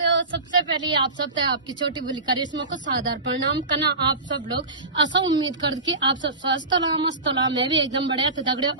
दगड़ियों, सबसे पहले आप सब तक आपकी छोटी बोली करिश्मा को सादर प्रणाम करना। आप सब लोग ऐसा उम्मीद कर कि आप सब स्वस्थ मस्त मैं भी एकदम बढ़िया। तो दगड़ियों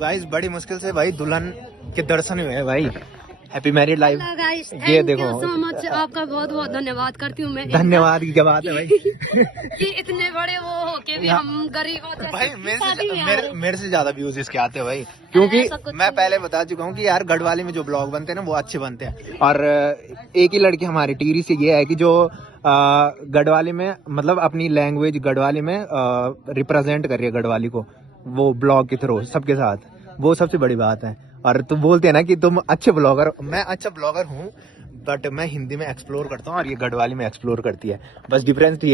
गाइस बड़ी मुश्किल से भाई दुल्हन के दर्शन हुए हैं भाई। Happy married life. ये देखो सो मच, आपका बहुत बहुत धन्यवाद करती हूँ मैं। धन्यवाद की क्या बात है भाई कि इतने बड़े वो हो के भी हम गरीब हो भाई। मेरे से ज्यादा व्यूज इसके आते हैं भाई, क्योंकि मैं पहले बता चुका हूँ कि यार गढ़वाली में जो ब्लॉग बनते हैं ना वो अच्छे बनते हैं। और एक ही लड़की हमारी टीरी से ये है कि जो गढ़वाली में मतलब अपनी लैंग्वेज गढ़वाली में रिप्रेजेंट कर रही है गढ़वाली को, वो ब्लॉग के थ्रू सबके साथ, वो सबसे बड़ी बात है। और तुम बोलते हैं ना कि तुम अच्छे ब्लॉगर, मैं अच्छा ब्लॉगर हूँ बट मैं हिंदी में एक्सप्लोर करता हूँ और ये गढ़वाली में एक्सप्लोर करती है। बस डिफरेंस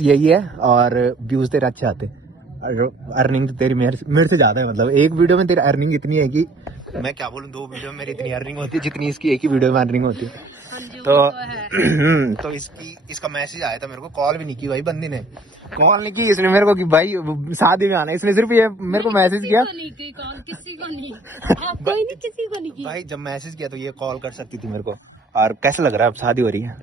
यही है। और व्यूज तेरे अच्छे आते और अर्निंग तो तेरी मेरे से ज्यादा है। मतलब एक वीडियो में तेरी अर्निंग इतनी है कि मैं क्या बोलूँ, 2 वीडियो में मेरी इतनी अर्निंग होती है जितनी इसकी एक ही वीडियो में अर्निंग होती है। तो इसका मैसेज आया था मेरे को, कॉल भी नहीं की भाई बंदी ने, कॉल नहीं की इसने मेरे को कि भाई शादी में आना। इसने सिर्फ ये मेरे को मैसेज किया, किसी को नहीं भाई जब मैसेज किया तो ये कॉल कर सकती थी मेरे को। और कैसा लग रहा है अब शादी हो रही है?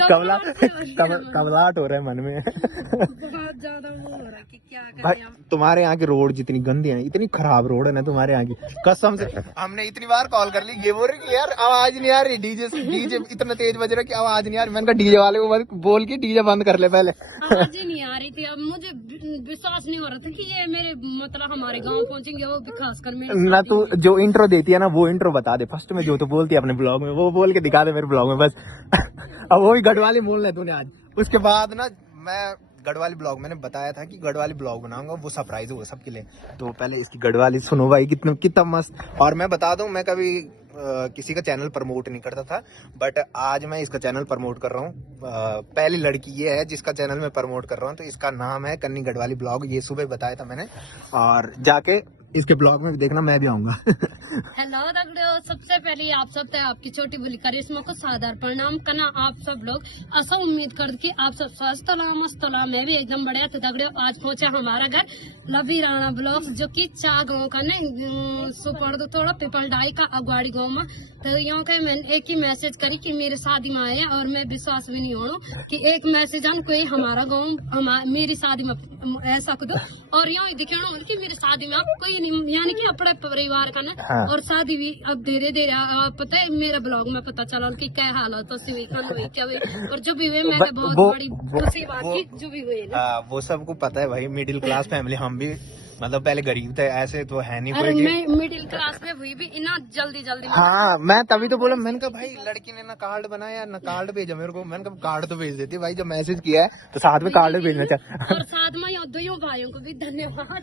कबलाहट हो रहा है मन में बहुत ज्यादा वो हो रहा है कि क्या करें हम। तुम्हारे यहाँ की रोड जितनी गंदी है, इतनी खराब रोड है ना तुम्हारे यहाँ की, कसम से। हमने इतनी बार कॉल कर ली, ये बोल रही कि यार आवाज नहीं आ रही, डीजे इतना तेज बज रहा है कि आवाज नहीं आ रही। मैंने कहा डीजे वाले को बोल के डीजे बंद कर ले पहले। आवाज ही नहीं आ रही थी। अब मुझे विश्वास नहीं हो रहा था कि ये मेरे मतलब हमारे गाँव पहुँचेंगे, वो भी खासकर ना तू जो इंट्रो देती है ना वो इंट्रो बता दे फर्स्ट में, जो तो बोलती है अपने ब्लॉग में वो बोल के दिखा दे मेरे ब्लॉग में बस। अब वो भी गढ़वाली बोलना है तूने आज। उसके बाद ना मैं गढ़वाली ब्लॉग, मैंने बताया था कि गढ़वाली ब्लॉग बनाऊंगा, वो सरप्राइज होगा सबके लिए। तो पहले इसकी गढ़वाली सुनो भाई, कितना मस्त। और मैं बता दूं, मैं कभी किसी का चैनल प्रमोट नहीं करता था बट आज मैं इसका चैनल प्रमोट कर रहा हूँ। पहली लड़की ये है जिसका चैनल मैं प्रमोट कर रहा हूँ। तो इसका नाम है कन्नी गढ़वाली ब्लॉग। ये सुबह बताया था मैंने, और जाके इसके ब्लॉग में भी देखना, मैं भी आऊंगा। हेलो दगड़ियों, सबसे पहले आप सब तक आपकी छोटी बोली करिश्मा को सादर प्रणाम करना। आप सब लोग ऐसा उम्मीद कर कि आप सब स्वस्थ मस्त मैं भी एकदम बढ़िया। तो दगड़ियों आज पहुंचा हमारा घर लवी राणा ब्लॉग्स, जो कि चा गाँव का न सुपर्द थोड़ा पिपल डाई का अगवाड़ी गाँव में। तो यहाँ के मैंने एक ही मैसेज करी कि मेरे शादी में आए, और मैं विश्वास भी नहीं हो कि एक मैसेज आन कोई हमारा गाँव मेरी शादी में ऐसा कुछ। और यहाँ दिखाना कि मेरी शादी में आप कोई नहीं, यानी कि अपने परिवार का ना। हाँ। और शादी भी अब धीरे धीरे पता है मेरे ब्लॉग में पता चला कि क्या हाल होता है क्या हुई। और जो भी हुए मैं बहुत बड़ी खुशी बात की जो भी हुए ना, वो सबको पता है भाई। मिडिल क्लास फैमिली, हम भी मतलब पहले गरीब थे, ऐसे तो है नहीं। अरे मैं मिडिल क्लास में हुई भी इतना जल्दी। हाँ मैं तभी तो बोला, मैंने कहा भाई लड़की ने ना कार्ड बनाया ना कार्ड भेजा मेरे को। मैंने कहा कार्ड तो भेज देती भाई, जब मैसेज किया है तो साथ में कार्ड भेजना चाहिए। और साथ में दोनों भाइयों को भी धन्यवाद।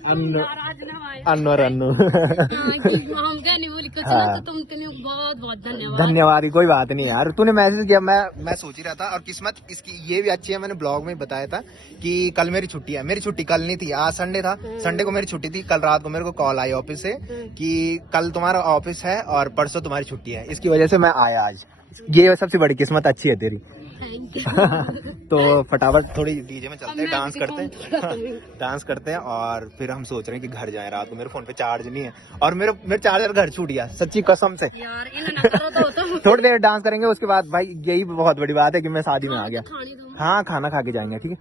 अन्नू और अन्नू हम क्या नहीं बोली कुछ ना, तो तुम बहुत बहुत धन्यवाद। कोई बात नहीं यार, तूने मैसेज किया, मैं सोच ही रहा था। और किस्मत इसकी ये भी अच्छी है, मैंने ब्लॉग में बताया था कि कल मेरी छुट्टी है। मेरी छुट्टी कल नहीं थी, आज संडे था। संडे को छुट्टी थी। कल रात को मेरे को कॉल आई ऑफिस से कि कल तुम्हारा ऑफिस है और परसों तुम्हारी छुट्टी है। इसकी वजह से मैं आया आज। ये सबसे बड़ी किस्मत अच्छी है तेरी। तो फटाफट थोड़ी डीजे में चलते हैं, डांस करते हैं और फिर हम सोच रहे हैं कि घर जाएं। रात को मेरे फोन पे चार्ज नहीं है और मेरे चार्जर घर छूट गया, सच्ची कसम से। यार थोड़ी देर डांस करेंगे, उसके बाद भाई यही बहुत बड़ी बात है कि मैं शादी में आ गया। हाँ खाना खा के जाएंगे, ठीक है।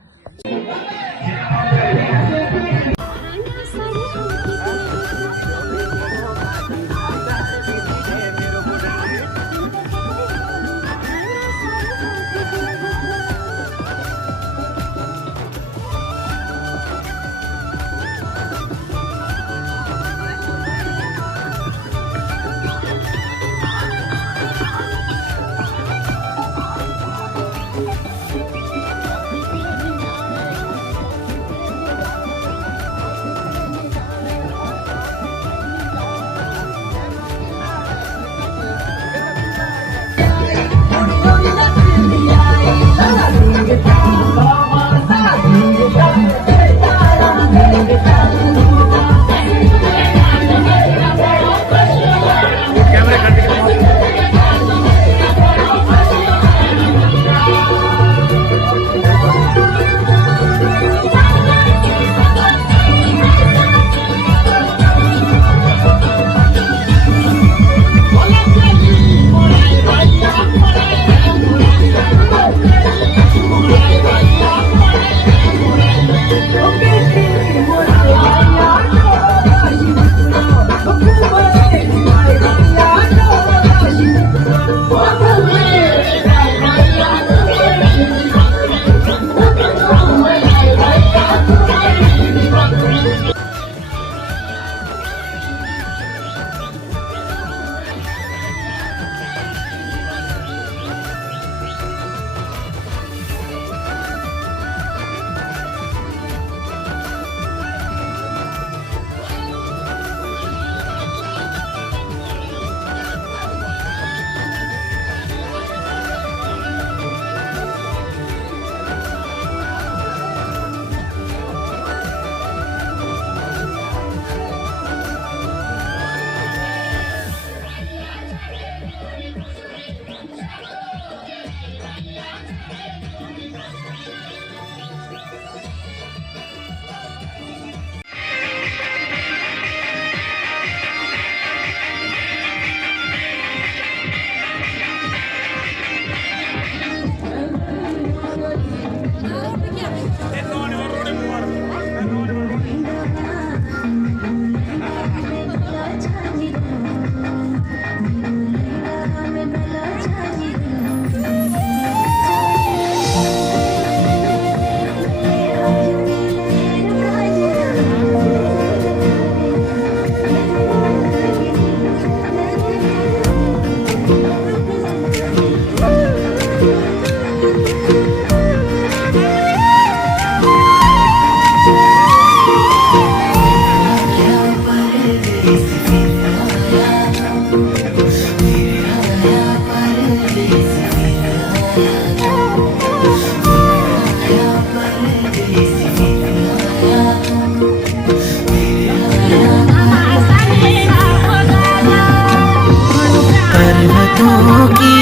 पर्वतों की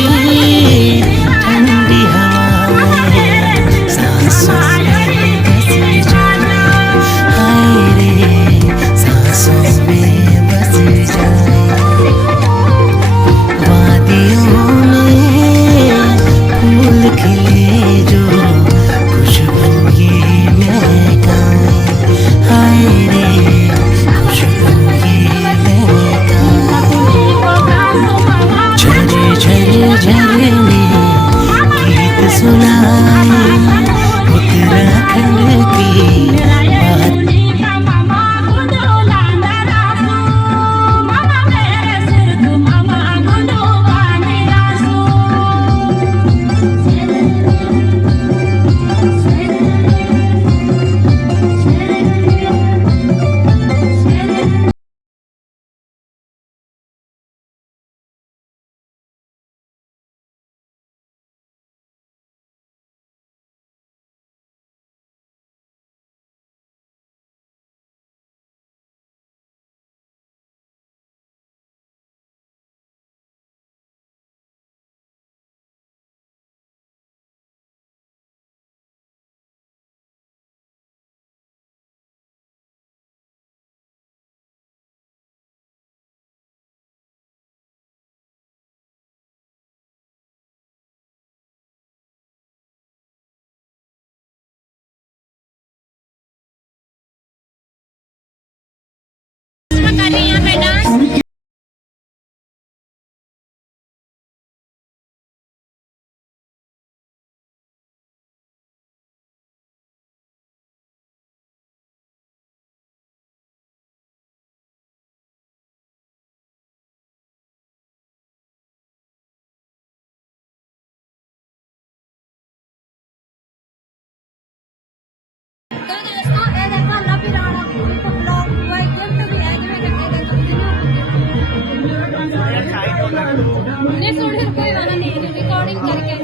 ठंडी हवाएं सांसों में बस जाए, हाय रे सांसों में बस जाए। वादियों में फूल खिले जो खुशबू ये महकाए, हाय रे खुशबू ये महकाए। झरे झरे झरने गीत सुनाए उत्तराखंड की बात। कोई वाला नहीं रिकॉर्डिंग करके